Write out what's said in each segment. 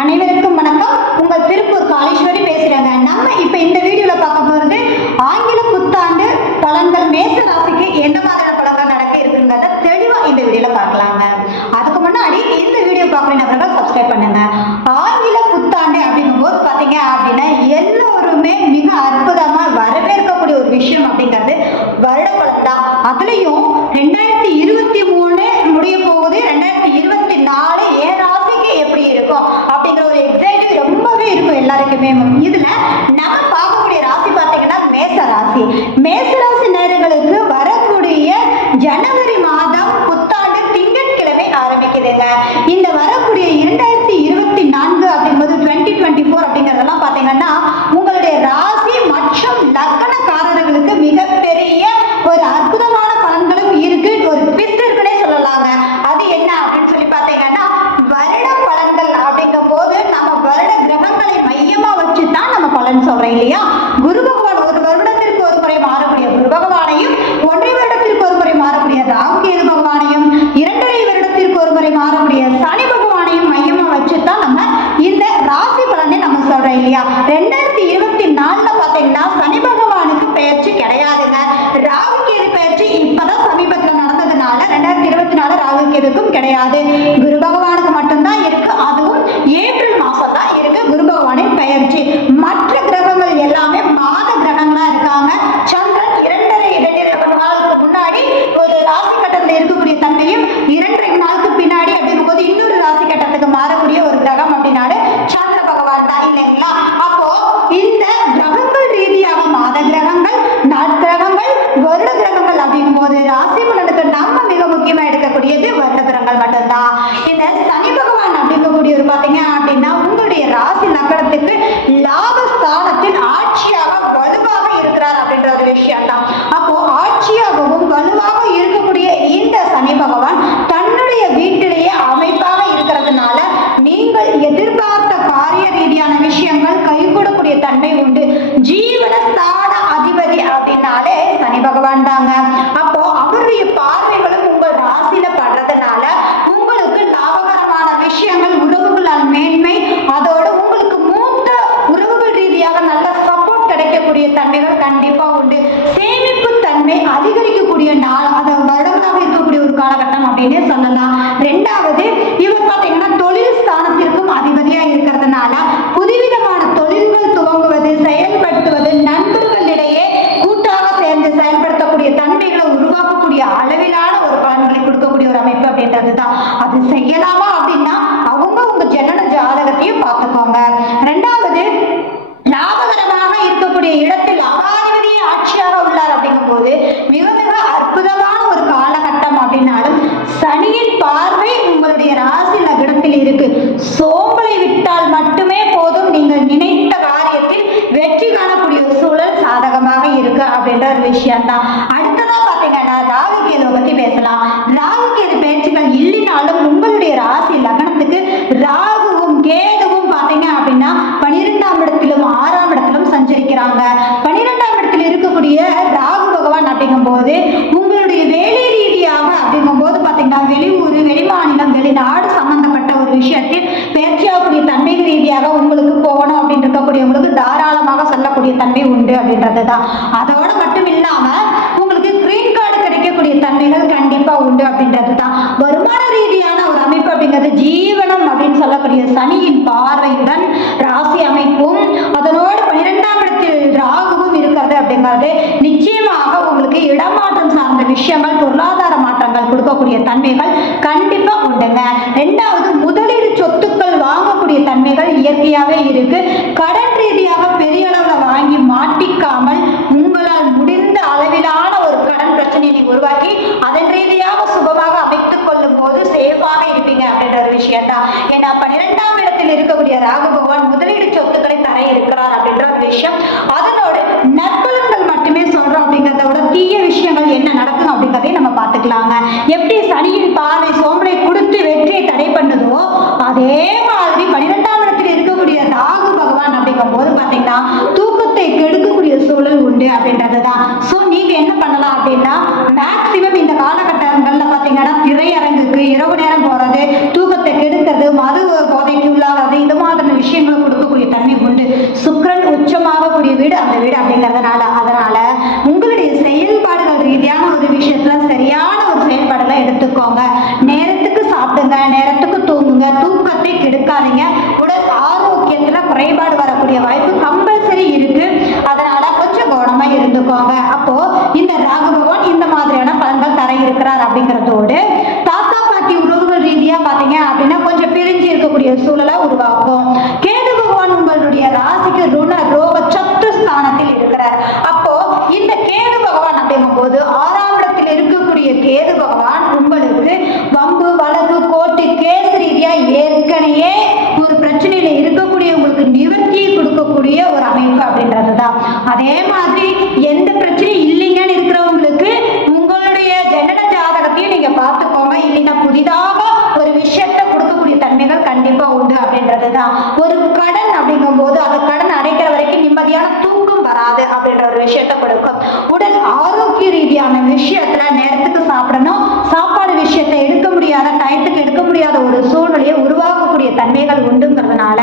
அனைவருக்கும் வணக்கம். உங்கள் திருப்பூர் காளீஸ்வரி பேசுறாங்க. நம்ம இப்போ இந்த வீடியோல பார்க்க போறது ஆங்கில புத்தாண்டு பலன்கள் மேச ராசிக்கு எந்த மாதிரியான பலன்கள் நடக்க இருக்குங்கிறத தெளிவா இந்த வீடியோல பார்க்கலாங்க. அதுக்கு முன்னாடி இந்த வீடியோ பார்க்குற நபர்கள் சப்ஸ்கிரைப் பண்ணுங்க. ஆங்கில புத்தாண்டு அப்படிங்கும்போது பார்த்தீங்க அப்படின்னா எல்லோருமே மிக அற்புதமா வரவேற்கக்கூடிய ஒரு விஷயம் அப்படிங்கிறது வருட பலன் தான். அதுலயும் ரெண்டாயிரத்தி என்னன்னா உங்களுடைய ராசி மற்றும் லக்னக்காரர்களுக்கு மிகப்பெரிய ஒரு அற்புதமான பலன்களும் இருக்கு. ஒரு ட்விஸ்ட் சொல்லலாங்க. அது என்ன அப்படின்னு சொல்லி பார்த்தீங்கன்னா வருட பலன்கள் அப்படிங்கும் போது நம்ம வருட கிரகங்களை மையமா வச்சு தான் நம்ம பலன் சொல்றோம் இல்லையா குரு பகவான் ஒரு வருடத்திற்கு ஒரு முறை மாறக்கூடிய குரு பகவானையும் ஒன்றை வருடத்திற்கு ஒரு முறை மாறக்கூடிய ராகு கேது பகவானையும் இரண்டரை வருடத்திற்கு ஒரு முறை மாறக்கூடிய சனி பகவானையும் மையமா வச்சு தான் நம்ம இந்த ராசி பலனை இல்லையா? ரெண்டாயிரத்தி இருபத்தி நாலுல பாத்தீங்கன்னா சனி பகவானுக்கு பெயர்ச்சி கிடையாதுங்க. ராகு கேது பெயர்ச்சி இப்பதான் சமீபத்துல நடந்ததுனால ரெண்டாயிரத்தி இருபத்தி நாலு ராகு கேதுக்கும் கிடையாது. குரு பகவானுக்கு மட்டும்தான் இருக்கு. தாராளமாக தன்மை உண்டு அப்படின்றது தான் அதோட மட்டும் இல்லாம உங்களுக்கு கிரீன் கார்டு கிடைக்கக்கூடிய தன்மைகள் கண்டிப்பா உண்டு அப்படின்றது தான் வருமான ரீதியான ஒரு அமைப்பு அப்படிங்கிறது ஜீவனம் அப்படின்னு சொல்லக்கூடிய சனியின் பார்வையுடன் ராசி அமைப்பும் அதனோடு பன்னிரெண்டாம் இடத்தில் ராகுவும் இருக்கிறது அப்படிங்கிறது நிச்சயமாக உங்களுக்கு இடமாற்றம் சார்ந்த விஷயங்கள் பொருளாதார மாற்றங்கள் கொடுக்கக்கூடிய தன்மைகள் கண்டிப்பா உண்டுங்க. ரெண்டாவது முதலீடு சொத்துக்கள் வாங்கக்கூடிய தன்மைகள் இயற்கையாவே இருக்கு. கடன் ரீதியாக பெரிய அளவு கடன் உருவாக்கி அதன் ரீதியாக சுபமாக அமைத்துக் கொள்ளும் போது சேஃபாக இருப்பீங்க அப்படின்ற ஒரு விஷயம் தான் ஏன்னா பன்னிரெண்டாம் இடத்தில் இருக்கக்கூடிய ராகு பகவான் முதலீடு சொத்துக்களை தர இருக்கிறார் அப்படின்ற ஒரு விஷயம். அதனோடு நற்பலன்கள் மட்டுமே சொல்றோம் அப்படிங்கிறத விட தீய விஷயங்கள் என்ன நடக்கும் அப்படிங்கிறதையும் நம்ம பார்த்துக்கலாங்க. எப்படி சனியின் பார்வை சோம்பலை கொடுத்து வெற்றியை தடை பண்ணுதோ அதே மாதிரி பன்னிரெண்டாம் இடத்தில் இருக்கக்கூடிய ராகு பகவான் அப்படிங்கும் போது பார்த்தீங்கன்னா தூக்கத்தை கெடுக்கக்கூடிய சூழல் உண்டு அப்படின்றது தான் வாங்கக்கூடிய வீடு அந்த வீடு அப்படிங்கிறதுனால அதனால உங்களுடைய செயல்பாடுகள் ரீதியான ஒரு விஷயத்துல சரியான ஒரு செயல்பாடுகளை எடுத்துக்கோங்க. நேரத்துக்கு சாப்பிடுங்க நேரத்துக்கு தூங்குங்க தூக்கத்தை கெடுக்காதீங்க. வழக்கு கோர்ட்டு கேஸ் ரீதியா ஏற்கனவே ஒரு பிரச்சனையில இருக்கக்கூடிய உங்களுக்கு நிவர்த்தியை கொடுக்கக்கூடிய ஒரு அமைப்பு அப்படின்றது தான் அதே மாதிரி எந்த பிரச்சனையும் இல்லைங்கன்னு இருக்கிறவங்களுக்கு உங்களுடைய ஜனன ஜாதகத்தையும் நீங்க பார்த்துக்கோங்க. இல்லைன்னா புதிதாக ஒரு விஷயத்தை கொடுக்கக்கூடிய தன்மைகள் கண்டிப்பா உண்டு அப்படின்றது தான் ஒரு கடன் அப்படிங்கும்போது அந்த கடன் அடைக்கிற வரைக்கும் நிம்மதியான தூக்கம் வராது அப்படின்ற ஒரு விஷயத்த கொடுக்கும். உடல் ஆரோக்கிய ரீதியான விஷயத்துல நேரத்துக்கு சாப்பிடணும். சாப்பாடு விஷயத்தை டயத்துக்கு எடுக்க முடியாத ஒரு சூழ்நிலையை உருவாக்கக்கூடிய தன்மைகள் உண்டுங்கிறதுனால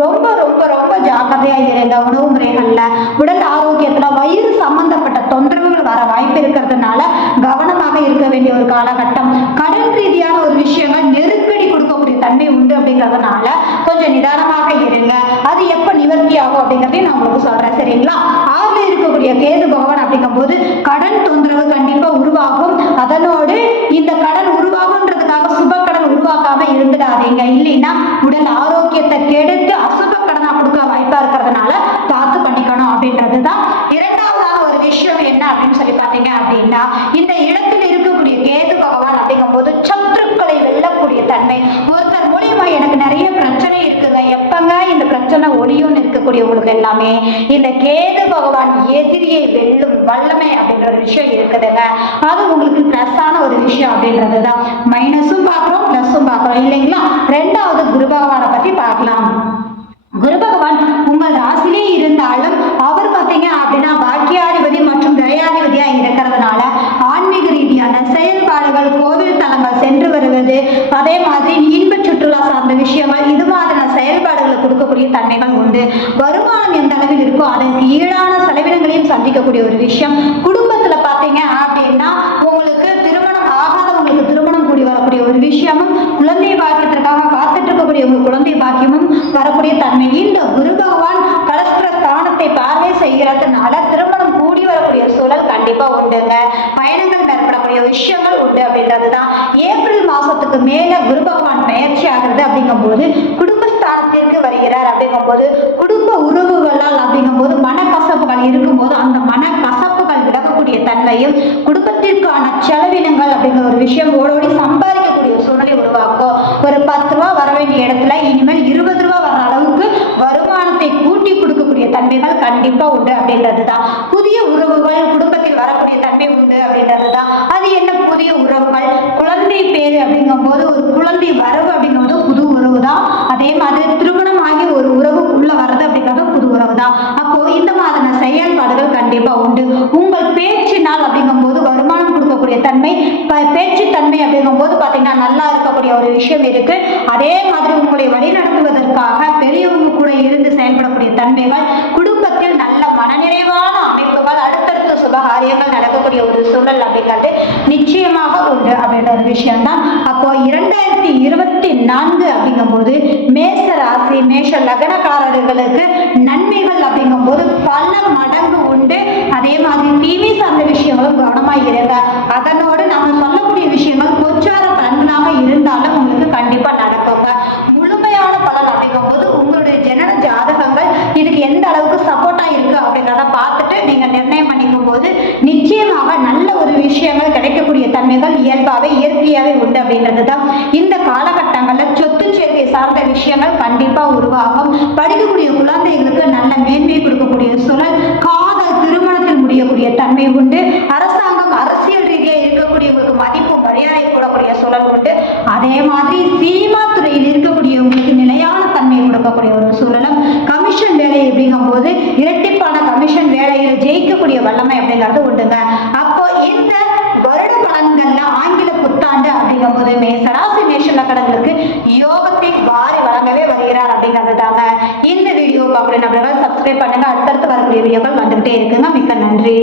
ரொம்ப ரொம்ப ரொம்ப ஜாக்கிரதையா இருங்க உணவு முறைகள்ல. உடல் ஆரோக்கியத்துல வயிறு சம்பந்தப்பட்ட தொந்தரவுகள் வர வாய்ப்பு இருக்கிறதுனால கவனமாக இருக்க வேண்டிய ஒரு காலகட்டம் கடன் ரீதியான ஒரு விஷயங்கள் நெருக்கடி கொடுக்கக்கூடிய தன்மை உண்டு அப்படிங்கிறதுனால கொஞ்சம் நிதானமாக இருங்க அது எப்ப நிவர்த்தி ஆகும் அப்படிங்கறதையும் நான் உங்களுக்கு சொல்றேன் சரிங்களா ஆறுல இருக்கக்கூடிய கேது பகவான் அப்படிங்கும்போது கடன் தொந்தரவு கண்டிப்பா உருவாகும் அதனோடு இந்த கடன் உருவாகுன்றதுக்காக சுப கடன் உருவாக்காம இருந்துடாதீங்க இல்லைன்னா உடல் ஆரோக்கியத்தை கெடுத்து அசுப கடனா கொடுக்க வாய்ப்பா இருக்கிறதுனால பார்த்து பண்ணிக்கணும் அப்படின்றதுதான் இரண்டாவதான ஒரு விஷயம் என்ன அப்படின்னு சொல்லி பாத்தீங்க அப்படின்னா இந்த இடத்தில் இருக்கக்கூடிய கேது பகவான் அப்படிங்கும்போது சத்துருக்களை வெல்லக்கூடிய தன்மை ஒருத்தர் மூலியமா எனக்கு நிறைய பிரச்சனை இருக்குங்க எப்பங்க இந்த பிரச்சனை ஒளியும்னு இருக்கக்கூடியவங்களுக்கு எல்லாமே இந்த கேது பகவான் எதிரியை வெல்லும் வல்லமை அப்படின்ற ஒரு விஷயம் இருக்குதுங்க அது உங்களுக்கு பிளஸ்ஸான ஒரு விஷயம் அப்படின்றது தான் மைனஸும் பார்க்குறோம் ப்ளஸ்ஸும் பார்க்குறோம். இல்லைங்களா? ரெண்டாவது குரு பகவானை பத்தி பார்க்கலாம் குரு பகவான் உங்கள் ராசிலே இருந்தாலும் அவர் பார்த்தீங்க அப்படின்னா பாக்கியாதிபதி மற்றும் தயாதிபதியா இருக்கிறதுனால ஆன்மீக ரீதியான செயல்பாடுகள் கோவில் தலங்கள் சென்று வருவது அதே மாதிரி இன்ப சுற்றுலா சார்ந்த விஷயங்கள் இது மாதிரியான செயல்பாடுகளை கொடுக்கக்கூடிய தன்மைகள் உண்டு வருமானம் எந்த அளவில் இருக்கோ அதற்கு ஈடான செலவினங்களையும் சந்திக்கக்கூடிய ஒரு விஷயம். குடும்பத்துல பாத்தீங்க அப்படின்னா உங்களுக்கு திருமணம் ஆகாதவங்களுக்கு திருமணம் கூடி வரக்கூடிய ஒரு விஷயமும் குழந்தை பாக்கியத்திற்காக காத்துட்டு இருக்கக்கூடிய ஒரு குழந்தை பாக்கியமும் வரக்கூடிய தன்மை. இந்த குரு பகவான் பரஸ்பர ஸ்தானத்தை பார்வை செய்கிறதுனால திருமணம் கூடி வரக்கூடிய சூழல் கண்டிப்பா உண்டுங்க. பயணங்கள் மேற்படக்கூடிய விஷயங்கள் உண்டு அப்படின்றதுதான். ஏப்ரல் மாசத்துக்கு மேல குரு பகவான் பயிற்சி ஆகிறது அப்படிங்கும் போது குடும்ப வருகிறார் அப்படிங்கும்போது குடும்ப உறவுகளால் அப்படிங்கும்போது மனக்கசப்புகள் இருக்கும்போது அந்த மனக்கசப்புகள் விலகக்கூடிய தன்மையும் குடும்பத்திற்கான செலவினங்கள் அப்படிங்கிற ஒரு விஷயம் ஓடோடி சம்பாதிக்கக்கூடிய சூழ்நிலை உருவாக்கும். ஒரு பத்து ரூபா வர வேண்டிய இடத்துல இனிமேல் இருபது ரூபா வர அளவுக்கு வருமானத்தை கூட்டி கொடுக்கக்கூடிய தன்மைகள் கண்டிப்பா உண்டு அப்படின்றது தான் புதிய உறவுகள் குடும்பத்தில் வரக்கூடிய தன்மை உண்டு அப்படின்றது தான் அது என்ன புதிய உறவுகள்? குழந்தை பேரு அப்படிங்கும்போது ஒரு குழந்தை வரவு அப்படிங்கும்போது புது உறவு தான் அதே மாதிரி திருமணம் ஆகி ஒரு உறவு உள்ள வர்றது அப்படிங்கிறது புது உறவு தான் அப்போ இந்த மாதிரியான செயல்பாடுகள் கண்டிப்பா உண்டு. உங்கள் பேச்சினால் அப்படிங்கும்போது வருமானம் கொடுக்கக்கூடிய தன்மை பேச்சு தன்மை அப்படிங்கும்போது பாத்தீங்கன்னா நல்லா இருக்கக்கூடிய ஒரு விஷயம் இருக்கு. அதே மாதிரி உங்களை வழிநடத்துவதற்காக பெரியவங்க கூட இருந்து செயல்படக்கூடிய தன்மைகள் குடும்பத்தில் நல்ல மனநிறைவான அமைப்புகள் அடுத்தடுத்த சுபகாரியங்கள் நடக்கக்கூடிய ஒரு சூழல் அப்படிங்கிறது நிச்சயமாக உண்டு அப்படின்ற ஒரு விஷயம் தான் அப்போ இரண்டாயிரத்தி இருபத்தி நான்கு அப்படிங்கும்போது மேச ராசி மேஷ லக்னக்காரர்களுக்கு நன்மைகள் அப்படிங்கும்போது பல மடங்கு உண்டு. அதே மாதிரி டிவி சார்ந்த விஷயங்களும் கவனமாக இருங்க. அதனோடு நம்ம சொல்லக்கூடிய விஷயங்கள் கொச்சார பலன்களாக இருந்தாலும் உங்களுக்கு கண்டிப்பா நடக்குங்க முழுமையான பலன் அப்படிங்கும்போது உங்களுடைய ஜனன ஜாதகங்கள் இதுக்கு எந்த அளவுக்கு சப்போர்ட்டா இருக்கு அப்படின்றத பார்த்துட்டு நீங்க நிர்ணயம் பண்ணிக்கும் போது நிச்சயமாக நல்ல ஒரு விஷயங்கள் கிடைக்கக்கூடிய தன்மைகள் இயல்பாகவே இயற்கையாகவே உண்டு அப்படின்றது தான் இந்த காலகட்டங்களில் சொத்து சேர்க்கை சார்ந்த விஷயங்கள் கண்டிப்பா உருவாகும். படிக்கக்கூடிய குழந்தைகளுக்கு நல்ல மேன்மை கொடுக்கக்கூடிய சூழல் காதல் திருமணத்தில் முடியக்கூடிய தன்மை உண்டு. அரசாங்கம் அரசியல் ரீதியாக இருக்கக்கூடியவங்களுக்கு மதிப்பு மரியாதை கூடக்கூடிய சூழல் உண்டு. அதே மாதிரி சினிமா துறையில் இருக்கக்கூடியவங்களுக்கு நிலையான தன்மை கொடுக்கக்கூடிய ஒரு சூழலும் கமிஷன் வேலை அப்படிங்கும்போது இரட்டிப்பான கமிஷன் வேலையில் ஜெயிக்கக்கூடிய வல்லமை அப்படிங்கிறது உண்டுங்க. அப்போ அப்படிங்கும்போது சராசி மேஷ லக்கணங்களுக்கு யோகத்தை வாரி வழங்கவே வருகிறார் அப்படிங்கிறது தாங்க இந்த வீடியோ பார்க்கணும் அப்படின்னா சப்ஸ்கிரைப் பண்ணுங்க. அடுத்தடுத்து வரக்கூடிய வீடியோக்கள் வந்துகிட்டே இருக்குங்க. மிக்க நன்றி.